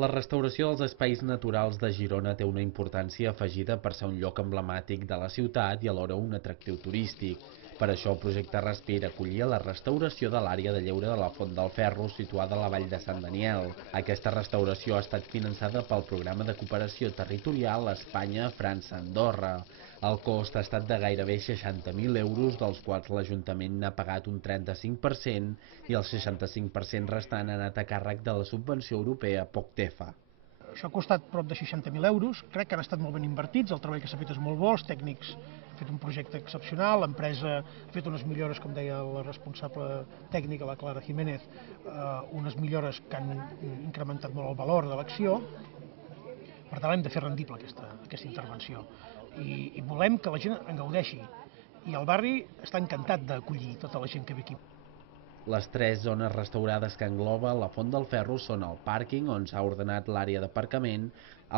La restauració dels espais naturals de Girona té una importància afegida per ser un lloc emblemàtic de la ciutat i alhora un atractiu turístic. Per això el projecte Respir acollia la restauració de l'àrea de lleure de la Font del Ferro situada a la vall de Sant Daniel. Aquesta restauració ha estat finançada pel Programa de Cooperació Territorial Espanya-França-Andorra. El cost ha estat de gairebé 60.000 euros, dels quals l'Ajuntament n'ha pagat un 35% i el 65% restant ha anat a càrrec de la subvenció europea POCTEFA. Això ha costat prop de 60.000 euros, crec que han estat molt ben invertits, el treball que s'ha fet és molt bo, els tècnics han fet un projecte excepcional, l'empresa ha fet unes millores, com deia la responsable tècnica, la Clara Jiménez, unes millores que han incrementat molt el valor de l'acció. Per tant, hem de fer rendible aquesta intervenció i volem que la gent en gaudeixi. I el barri està encantat d'acollir tota la gent que ve aquí. Les tres zones restaurades que engloba la Font del Ferro són el pàrquing, on s'ha ordenat l'àrea d'aparcament,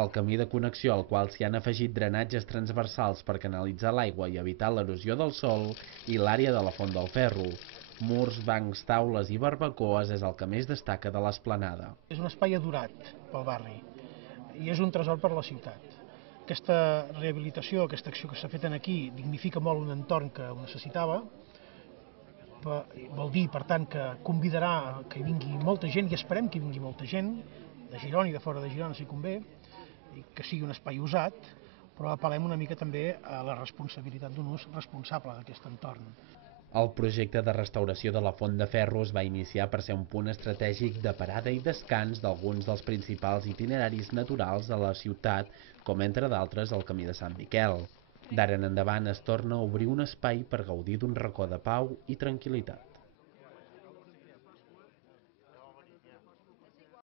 el camí de connexió al qual s'hi han afegit drenatges transversals per canalitzar l'aigua i evitar l'erosió del sòl, i l'àrea de la Font del Ferro. Murs, bancs, taules i barbacoes és el que més destaca de l'esplanada. És un espai adorat pel barri i és un tresor per a la ciutat. Aquesta rehabilitació, aquesta acció que s'ha fet aquí, dignifica molt un entorn que ho necessitava. Vol dir, per tant, que convidarà que hi vingui molta gent, i esperem que hi vingui molta gent, de Girona i de fora de Girona, si convé, i que sigui un espai usat, però apel·lem una mica també a la responsabilitat d'un ús responsable d'aquest entorn. El projecte de restauració de la Font de Ferro es va iniciar per ser un punt estratègic de parada i descans d'alguns dels principals itineraris naturals de la ciutat, com entre d'altres el Camí de Sant Miquel. D'ara en endavant es torna a obrir un espai per gaudir d'un racó de pau i tranquil·litat.